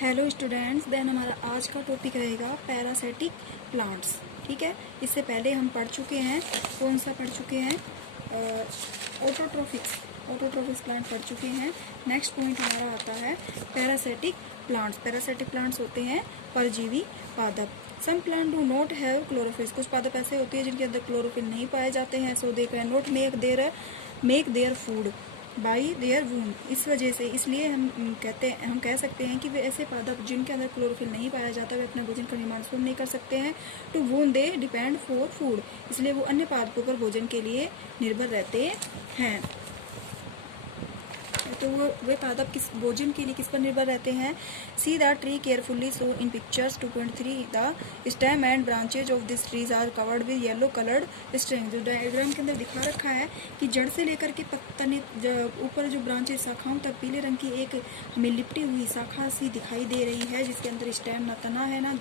Hello students, then हमारा आज का टॉपिक रहेगा पैरासिटिक प्लांट्स। ठीक है, इससे पहले हम पढ़ चुके हैं, कौन सा पढ़ चुके हैं, ऑटोट्रोफिक्स प्लांट पढ़ चुके हैं। नेक्स्ट पॉइंट हमारा आता है पैरासिटिक प्लांट्स। पैरासिटिक प्लांट्स होते हैं परजीवी पादप। Some plant do not have chlorophyll. कुछ पादप ऐसे होते हैं जिनके अंदर क्लोरोफिल नहीं पाए जाते हैं। So they can not make their food by their own. इस वजह से, इसलिए हम कह सकते हैं कि वे ऐसे पादप जिनके अंदर क्लोरोफिल नहीं पाया जाता, वे अपने भोजन का निर्माण स्वयं नहीं कर सकते हैं। To own they depend for food, इसलिए वो अन्य पादपों पर भोजन के लिए निर्भर रहते हैं। तो वे पादप किस भोजन के लिए किस पर निर्भर रहते हैं। See the tree carefully show in pictures 2.3 the stem and branches of this trees are covered with yellow coloured string. जो डायग्राम के अंदर दिखा रखा है कि जड़ से लेकर के तने ऊपर जो ब्रांचेज शाखाओं तक पीले रंग की एक हमें लिपटी हुई शाखा सी दिखाई दे रही है, जिसके अंदर स्टेम ना तना है ना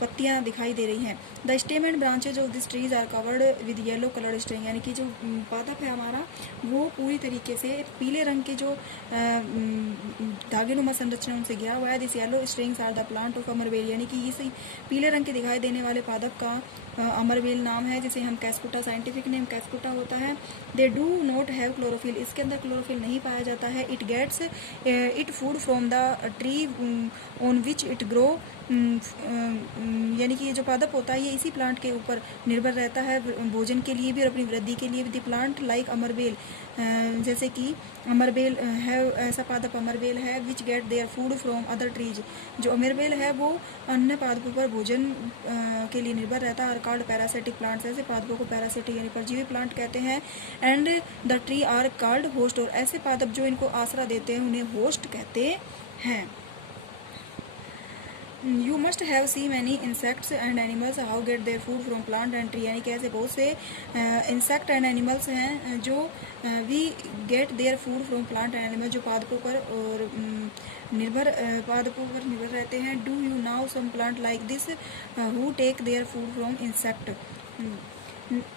पत्तियां दिखाई दे रही हैं। The stem and branches of this trees are covered with yellow coloured string, यानी कि जो पादप है हमारा वो पूरी तरीके से पीले रंग के जो धागेनुमा संरचना उनसे घिरा हुआ है। This yellow strings are the plant of amarvel, यानी कि इस पीले रंग के दिखाई देने वाले पादप का अमरवेल नाम है, जिसे हम कैस्कुटा, साइंटिफिक नेम कैस्कुटा होता है। They do not have chlorophyll, इसके अंदर क्लोरोफिल नहीं पाया जाता है। It gets it food from the tree on which it grow, यानी कि ये जो पादप होता है ये इसी प्लांट के ऊपर निर्भर रहता है भोजन के लिए भी और अपनी वृद्धि के लिए भी। द प्लांट लाइक अमरबेल, जैसे कि अमरबेल है, ऐसा पादप अमरबेल है which get their food from other trees. जो अमरबेल है वो अन्य पादपों पर भोजन के लिए निर्भर रहता है। कॉल्ड पैरासिटिक प्लांट्स, ऐसे पादपों को पैरासिटिक यानी परजीवी प्लांट कहते हैं। And the tree are called host, और ऐसे पादप जो इनको आसरा देते हैं उन्हें होस्ट कहते हैं। You must have see many insects and animals how gate their food from plant and tree, यानी कि ऐसे बहुत से इंसेक्ट एंड एनिमल्स हैं जो we get their food from plant and animal, जो पादपों पर और पादपों पर निर्भर रहते हैं। Do you know some plant like this who take their food from insect.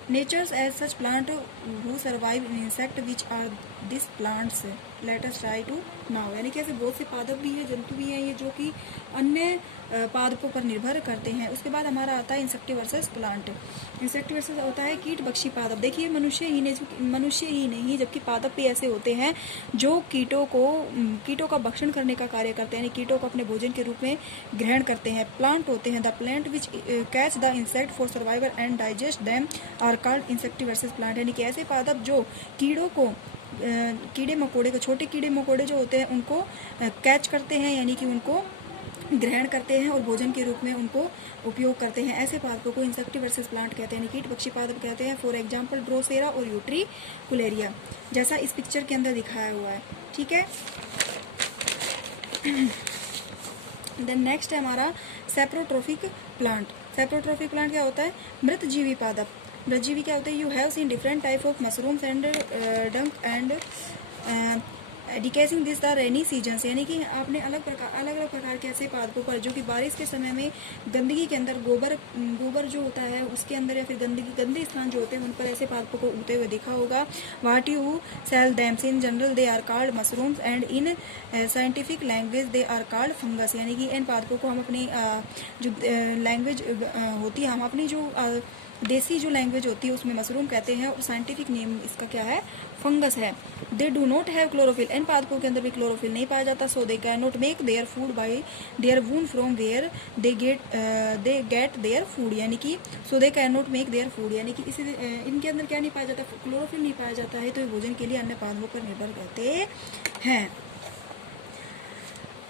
Natures as such plant who survive in insect which are these plants. Let us try to now, यानी कि ऐसे बहुत से पादप भी हैं, जंतु भी हैं ये जो कि अन्य पादपों पर निर्भर करते हैं। उसके बाद हमारा आता है इंसेक्टिवर्सस प्लांट। इंसेक्टिवर्सस होता है कीट बक्षी पादप। देखिए मनुष्य ही नहीं जबकि पादप भी ऐसे होते हैं जो कीटों का भक्षण करने का कार्य करते हैं, यानी कीटों को अपने भोजन के रूप में ग्रहण करते हैं। प्लांट होते हैं the plant which catch the insect for survival and digest them are called insectivorous plant, यानी कि ऐसे पादप जो कीड़े मकोड़े को, छोटे कीड़े मकोड़े जो होते हैं उनको कैच करते हैं, यानी कि उनको ग्रहण करते हैं और भोजन के रूप में उनको उपयोग करते हैं। ऐसे पादपों को इंसेक्टिवर्सस प्लांट कहते हैं, कीट पक्षी पादप कहते हैं। फॉर एग्जांपल ड्रोसेरा और यूट्रिकुलेरिया, जैसा इस पिक्चर के अंदर दिखाया हुआ है। ठीक है, देन नेक्स्ट है हमारा सेप्रोट्रोफिक प्लांट। सेप्रोट्रोफिक प्लांट क्या होता है? मृतजीवी पादप। मृतजीवी क्या होते हैं? You have seen different type of mushrooms and dung and decaying this the rainy season, यानी कि आपने अलग अलग प्रकार के ऐसे पादपों पर जो कि बारिश के समय में गंदगी के अंदर गोबर जो होता है उसके अंदर या फिर गंदे स्थान जो होते हैं उन पर ऐसे पादपों को उगते हुए देखा होगा। What you sell them, in general they are called mushrooms and in scientific language they are called fungus, यानी कि इन पादपों को हम अपनी जो लैंग्वेज होती है, हम अपनी जो देसी जो लैंग्वेज होती है उसमें मशरूम कहते हैं और साइंटिफिक नेम इसका क्या है? फंगस है। They do not have chlorophyll, इन पादपों के अंदर भी क्लोरोफिल नहीं पाया जाता। So they can not make their food by their own from where they get their food, यानी कि so they can not make their food, यानी कि इनके अंदर क्या नहीं पाया जाता? क्लोरोफिल नहीं पाया जाता है, तो ये भोजन के लिए अन्य पादपों पर निर्भर करते हैं।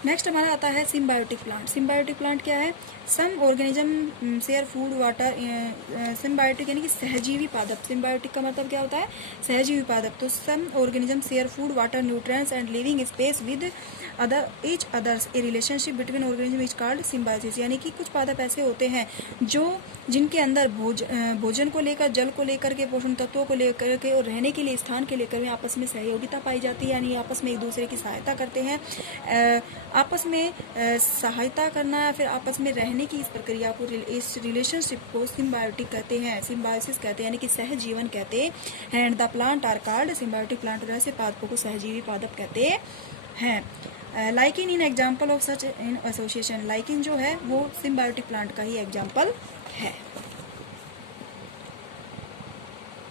नेक्स्ट हमारा आता है सिम्बायोटिक प्लांट। सिम्बायोटिक प्लांट क्या है? Some organism share food water. Symbiotic यानी कि सहजीवी पादप। सिम्बायोटिक का मतलब क्या होता है? सहजीवी पादप। तो some organism share food water nutrients and living space with each others. A relationship between organism is called symbiosis, यानी कि कुछ पादप ऐसे होते हैं जिनके अंदर भोजन को लेकर, जल को लेकर के, पोषण तत्वों को लेकर के और रहने के लिए स्थान के लेकर में आपस में सहयोगिता पाई जाती है, यानी आपस में एक दूसरे की सहायता करते हैं। आपस में सहायता करना या फिर आपस में रहने की इस प्रक्रिया को, इस रिलेशनशिप को सिम्बायोटिक कहते हैं, सिम्बायोसिस कहते हैं, यानी कि सहजीवन कहते हैं। And the plant are called symbiotic plant, ऐसे पादपों को सहजीवी पादप कहते हैं। Lichen in example of such in association, lichen जो है वो सिम्बायोटिक प्लांट का ही एग्जाम्पल है।